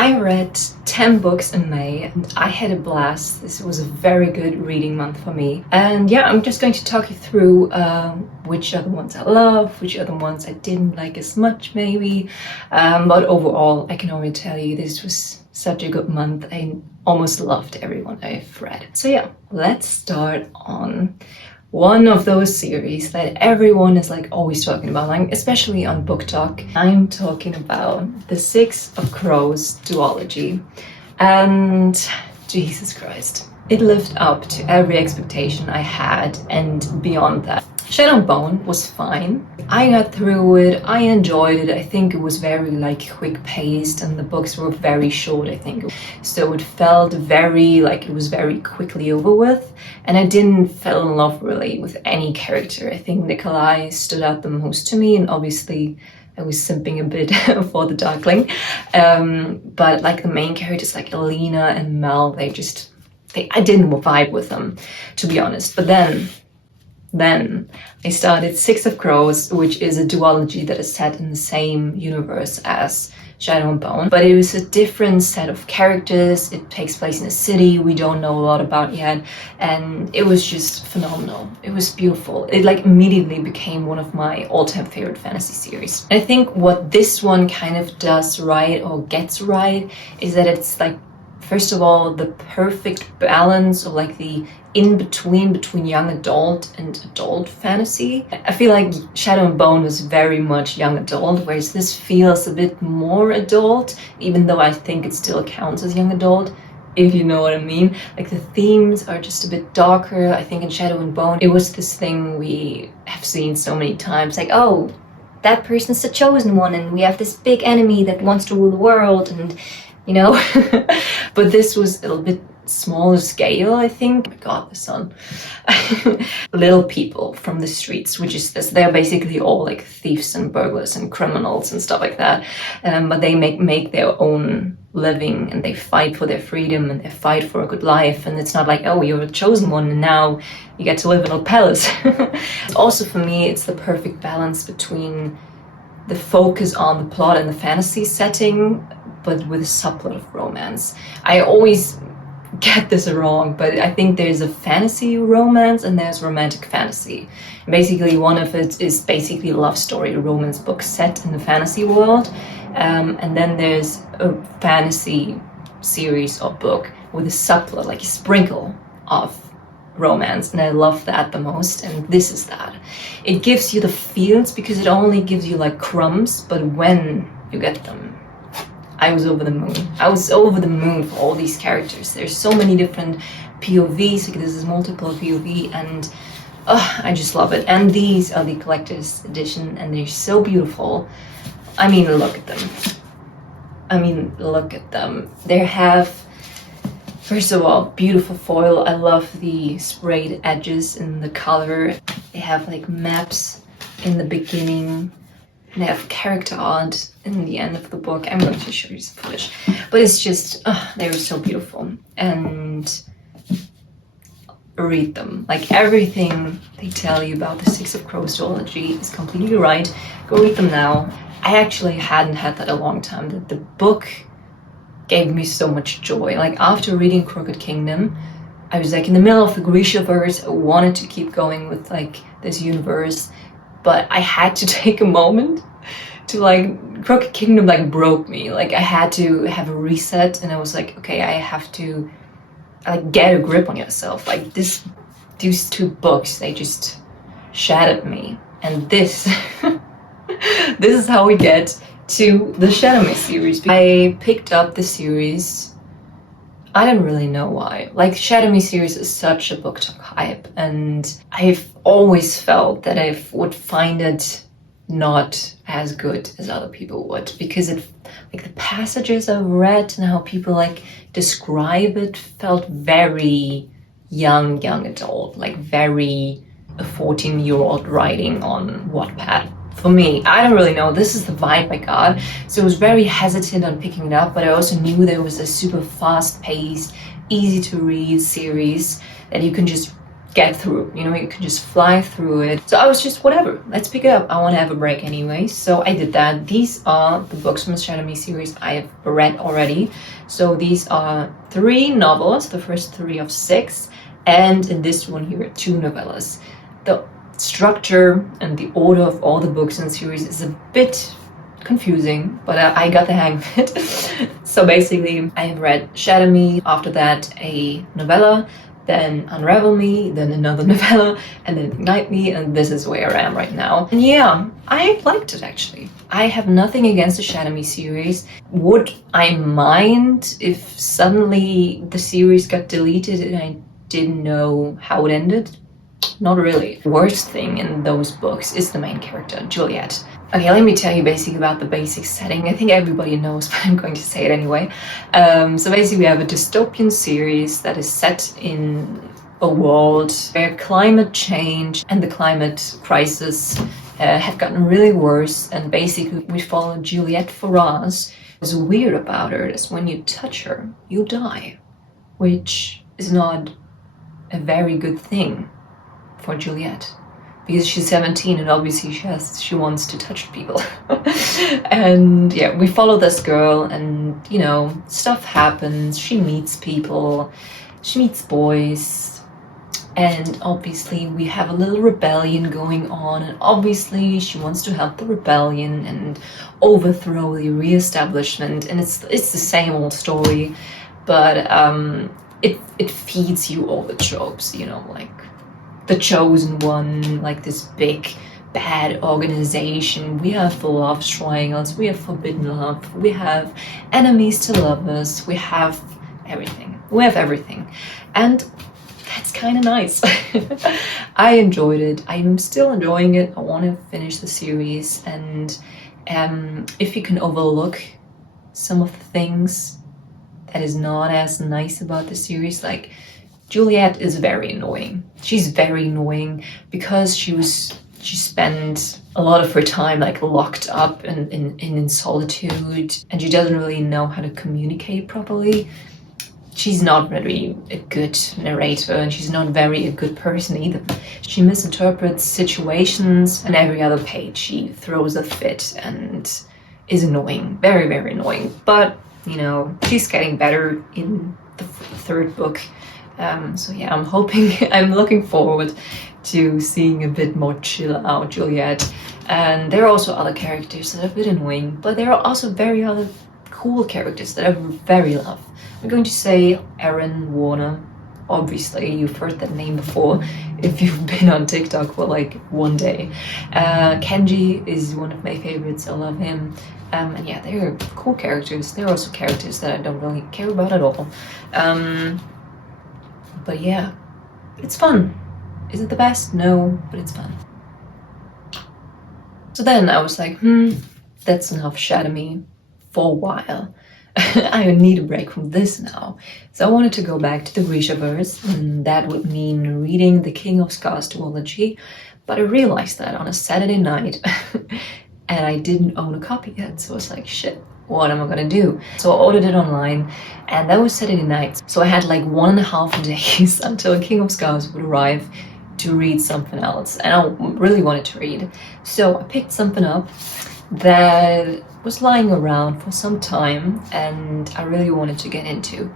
I read 10 books in May and I had a blast. This was a very good reading month for me. And yeah, I'm just going to talk you through which other ones I love, which other ones I didn't like as much maybe. But overall, I can already tell you this was such a good month. I almost loved everyone I've read. So yeah, let's start on one of those series that everyone is like always talking about, like especially on Book Talk. I'm talking about the Six of Crows duology, and Jesus Christ, it lived up to every expectation I had and beyond that. Shadow and Bone was fine. I got through it, I enjoyed it. I think it was very like quick paced and the books were very short, I think. So it felt very like it was very quickly over with, and I didn't fall in love really with any character. I think Nikolai stood out the most to me, and obviously I was simping a bit for the Darkling. But like the main characters like Alina and Mel, I didn't vibe with them, to be honest. But then I started Six of Crows, which is a duology that is set in the same universe as Shadow and Bone, but it was a different set of characters. It takes place in a city we don't know a lot about yet, and it was just phenomenal. It was beautiful. It like immediately became one of my all-time favorite fantasy series. And I think what this one kind of does right, or gets right, is that it's like, first of all, the perfect balance of like the between young adult and adult fantasy. I feel like Shadow and Bone was very much young adult, whereas this feels a bit more adult, even though I think it still counts as young adult, if you know what I mean. Like the themes are just a bit darker. I think in Shadow and Bone, it was this thing we have seen so many times, like, oh, that person's the chosen one and we have this big enemy that wants to rule the world, and you know. But this was a little bit smaller scale, I think. Oh my god, the sun. Little people from the streets, which is this, they're basically all like thieves and burglars and criminals and stuff like that, but they make their own living, and they fight for their freedom, and they fight for a good life. And it's not like, oh, you're a chosen one and now you get to live in a palace. Also for me, it's the perfect balance between the focus on the plot and the fantasy setting, but with a subplot of romance. I always get this wrong, but I think there's a fantasy romance and there's romantic fantasy. Basically, one of it is basically a love story, a romance book set in the fantasy world, and then there's a fantasy series or book with a subplot, like a sprinkle of romance, and I love that the most. And this is that. It gives you the feels because it only gives you like crumbs, but when you get them, I was over the moon. I was over the moon for all these characters. There's so many different POVs, like this is multiple POV, and I just love it. And these are the collector's edition, and they're so beautiful. I mean, look at them. They have, first of all, beautiful foil. I love the sprayed edges in the color. They have like maps in the beginning. They have character art in the end of the book. I'm going to show you some footage, but it's just, they were so beautiful. And read them. Like everything they tell you about the Six of Crows duology is completely right. Go read them now. I actually hadn't had that a long time. That the book gave me so much joy. Like after reading Crooked Kingdom, I was like in the middle of the Grisha-verse. I wanted to keep going with like this universe, but I had to take a moment to like, Crooked Kingdom like broke me. Like I had to have a reset, and I was like, okay, I have to like get a grip on yourself. Like these two books, they just shattered me. And this, this is how we get to the Shatter Me series. I picked up the series, I don't really know why. Like Shatter Me series is such a Book Talk hype, and I've always felt that I would find it not as good as other people would, because it, like the passages I've read and how people like describe it felt very young adult, like very a 14-year-old writing on Wattpad. For me, I don't really know, this is the vibe I got. So I was very hesitant on picking it up, but I also knew there was a super fast-paced, easy to read series that you can just get through, you know, you can just fly through it. So I was just, whatever, let's pick it up. I want to have a break anyway. So I did that. These are the books from the Shatter Me series I have read already. So these are 3 novels, the first 3 of 6, and in this one here, 2 novellas. The structure and the order of all the books in the series is a bit confusing, but I got the hang of it. So basically, I have read Shatter Me, after that a novella, then Unravel Me, then another novella, and then Ignite Me, and this is where I am right now. And yeah, I liked it actually. I have nothing against the Shatter Me series. Would I mind if suddenly the series got deleted and I didn't know how it ended? Not really. The worst thing in those books is the main character, Juliet. Okay, let me tell you basically about the basic setting. I think everybody knows, but I'm going to say it anyway. So basically we have a dystopian series that is set in a world where climate change and the climate crisis have gotten really worse. And basically we follow Juliet Faraz. What's weird about her is when you touch her, you die, which is not a very good thing for Juliet, because she's 17 and obviously she wants to touch people. And yeah, we follow this girl and, you know, stuff happens. She meets people, she meets boys, and obviously we have a little rebellion going on, and obviously she wants to help the rebellion and overthrow the re-establishment, and it's the same old story, but it feeds you all the tropes, you know, like the chosen one, like this big bad organization. We have the love triangles, we have forbidden love, we have enemies to lovers, we have everything. We have everything. And that's kind of nice. I enjoyed it. I'm still enjoying it. I want to finish the series, and if you can overlook some of the things that is not as nice about the series, like Juliet is very annoying. She's very annoying because she spent a lot of her time like locked up in solitude, and she doesn't really know how to communicate properly. She's not really a good narrator, and she's not very a good person either. She misinterprets situations, and every other page she throws a fit and is annoying, very, very annoying. But, you know, she's getting better in the 3rd book. So yeah, I'm looking forward to seeing a bit more chill out Juliet. And there are also other characters that are a bit annoying, but there are also very other cool characters that I very love. I'm going to say Aaron Warner. Obviously, you've heard that name before if you've been on TikTok for like one day. Kenji is one of my favorites. I love him. And yeah, they're cool characters. They're also characters that I don't really care about at all. But yeah, it's fun. Is it the best? No, but it's fun. So then I was like, that's enough Shatter Me for a while. I need a break from this now. So I wanted to go back to the Grishaverse, and that would mean reading the King of Scars duology. But I realized that on a Saturday night, and I didn't own a copy yet. So I was like, shit, what am I gonna do? So I ordered it online, and that was Saturday night. So I had like 1.5 days until King of Scars would arrive to read something else, and I really wanted to read. So I picked something up that was lying around for some time and I really wanted to get into.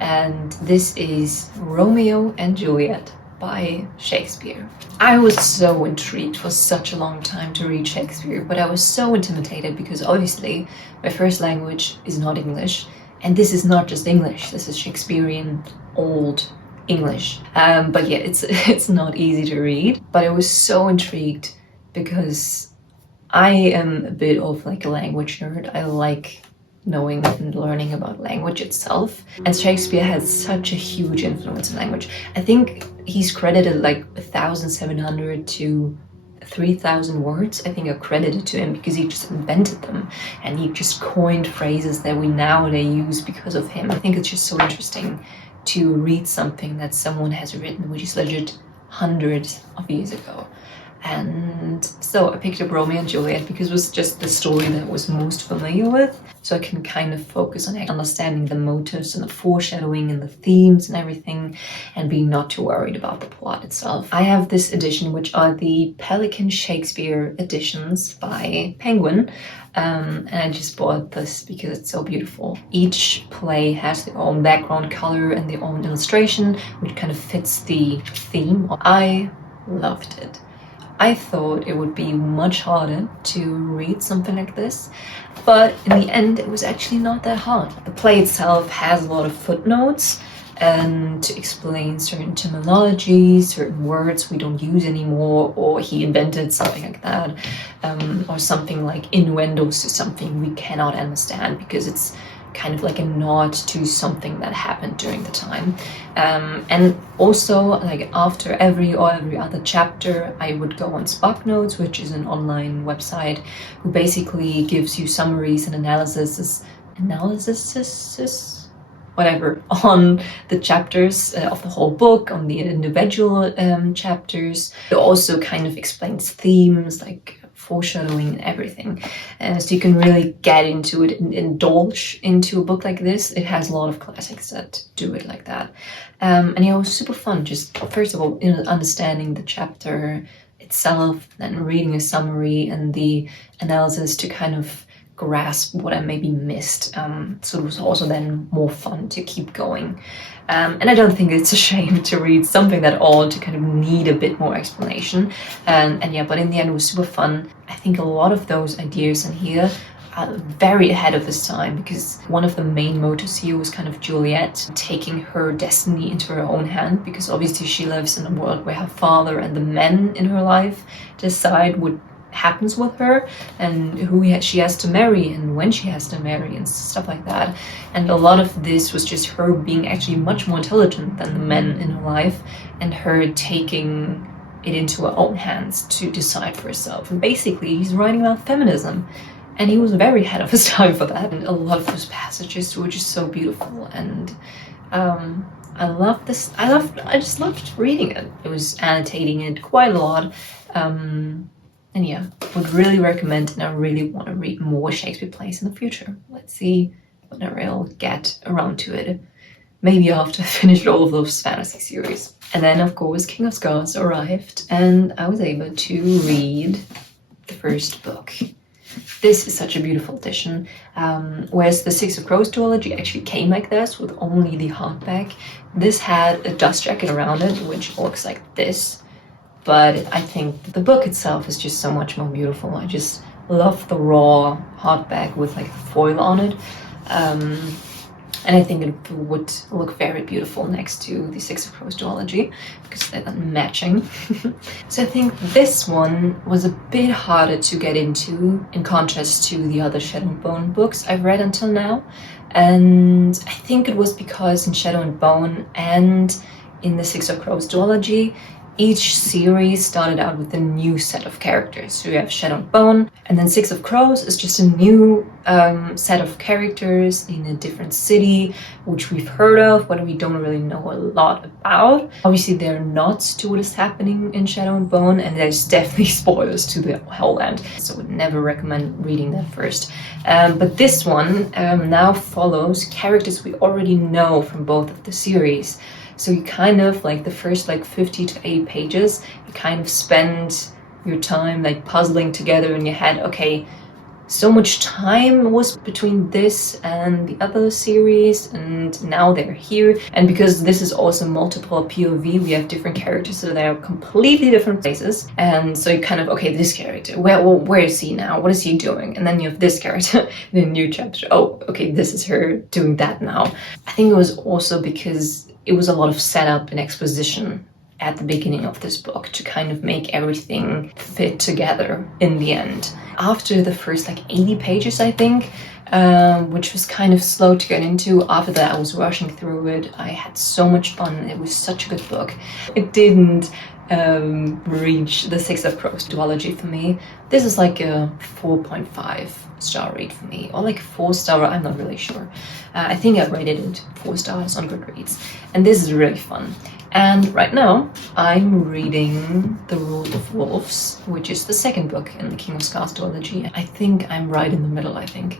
And this is Romeo and Juliet by Shakespeare. I was so intrigued for such a long time to read Shakespeare, but I was so intimidated because obviously my first language is not English, and this is not just English, this is Shakespearean Old English. But yeah, it's not easy to read, but I was so intrigued because I am a bit of like a language nerd. I like knowing and learning about language itself, and Shakespeare has such a huge influence in language. I think he's credited like 1,700 to 3,000 words, I think, are credited to him because he just invented them and he just coined phrases that we nowadays use because of him. I think it's just so interesting to read something that someone has written, which is legit hundreds of years ago. And so I picked up Romeo and Juliet because it was just the story that I was most familiar with. So I can kind of focus on understanding the motives and the foreshadowing and the themes and everything, and being not too worried about the plot itself. I have this edition, which are the Pelican Shakespeare editions by Penguin. And I just bought this because it's so beautiful. Each play has their own background color and their own illustration, which kind of fits the theme. I loved it. I thought it would be much harder to read something like this, but in the end it was actually not that hard. The play itself has a lot of footnotes and to explain certain terminology, certain words we don't use anymore, or he invented something like that, or something like innuendos to something we cannot understand because it's kind of like a nod to something that happened during the time. And also, like after every other chapter, I would go on SparkNotes, which is an online website who basically gives you summaries and analysis whatever on the chapters of the whole book, on the individual chapters. It also kind of explains themes like foreshadowing and everything, so you can really get into it and indulge into a book like this. It has a lot of classics that do it like that, and it was super fun. Just first of all, understanding the chapter itself, then reading a summary and the analysis to kind of grasp what I maybe missed. So it was also then more fun to keep going. And I don't think it's a shame to read something that old to kind of need a bit more explanation. And yeah, but in the end it was super fun. I think a lot of those ideas in here are very ahead of this time, because one of the main motives here was kind of Juliet taking her destiny into her own hand, because obviously she lives in a world where her father and the men in her life decide what happens with her and who she has to marry and when she has to marry and stuff like that. And a lot of this was just her being actually much more intelligent than the men in her life, and her taking it into her own hands to decide for herself. And basically he's writing about feminism, and he was very ahead of his time for that. And a lot of those passages were just so beautiful, and I loved this. I just loved reading it. I was annotating it quite a lot. And yeah, would really recommend, and I really want to read more Shakespeare plays in the future. Let's see whenever I'll get around to it. Maybe after I finished all of those fantasy series. And then of course King of Scars arrived, and I was able to read the first book. This is such a beautiful edition, whereas the Six of Crows duology actually came like this with only the hardback. This had a dust jacket around it, which looks like this. But I think the book itself is just so much more beautiful. I just love the raw hardback with like foil on it. And I think it would look very beautiful next to the Six of Crows duology because they're matching. So I think this one was a bit harder to get into in contrast to the other Shadow and Bone books I've read until now. And I think it was because in Shadow and Bone and in the Six of Crows duology, each series started out with a new set of characters. So you have Shadow and Bone, and then Six of Crows is just a new set of characters in a different city, which we've heard of, but we don't really know a lot about. Obviously, there are nods to what is happening in Shadow and Bone, and there's definitely spoilers to the whole end. So I would never recommend reading that first. But this one now follows characters we already know from both of the series. So you kind of, like the first like 50 to 80 pages, you kind of spend your time like puzzling together in your head, okay, so much time was between this and the other series, and now they're here. And because this is also multiple POV, we have different characters, so they're completely different places. And so you kind of, okay, this character, where is he now? What is he doing? And then you have this character in a new chapter. Oh, okay, this is her doing that now. I think it was also because it was a lot of setup and exposition at the beginning of this book to kind of make everything fit together in the end. After the first like 80 pages, I think, which was kind of slow to get into, after that I was rushing through it. I had so much fun. It was such a good book. It didn't reach the Six of Crows duology for me. This is like a 4.5 star read for me, or like 4 star, I'm not really sure. I think I rated it 4 stars on Goodreads, and this is really fun. And right now I'm reading The Rule of Wolves, which is the second book in the King of Scars duology. I think I'm right in the middle, I think.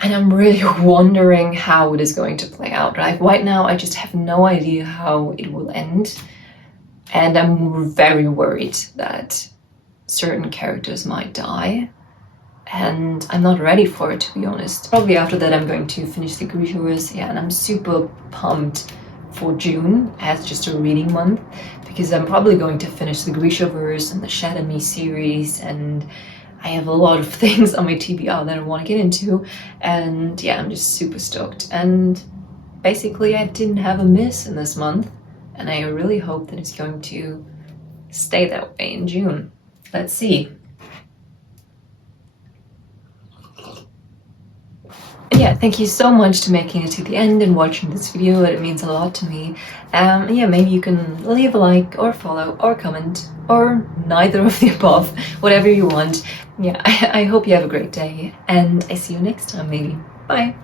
And I'm really wondering how it is going to play out. Right now I just have no idea how it will end. And I'm very worried that certain characters might die. And I'm not ready for it, to be honest. Probably after that I'm going to finish the Grishaverse, yeah, and I'm super pumped for June as just a reading month, because I'm probably going to finish the Grishaverse and the Shatter Me series, and I have a lot of things on my TBR that I want to get into, and yeah, I'm just super stoked. And basically I didn't have a miss in this month, and I really hope that it's going to stay that way in June. Let's see. Yeah, thank you so much to making it to the end and watching this video. It means a lot to me. Yeah, maybe you can leave a like or follow or comment or neither of the above, whatever you want. Yeah, I hope you have a great day, and I see you next time maybe. Bye.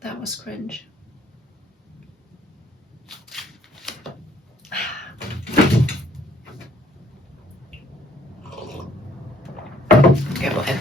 That was cringe. Okay, bye.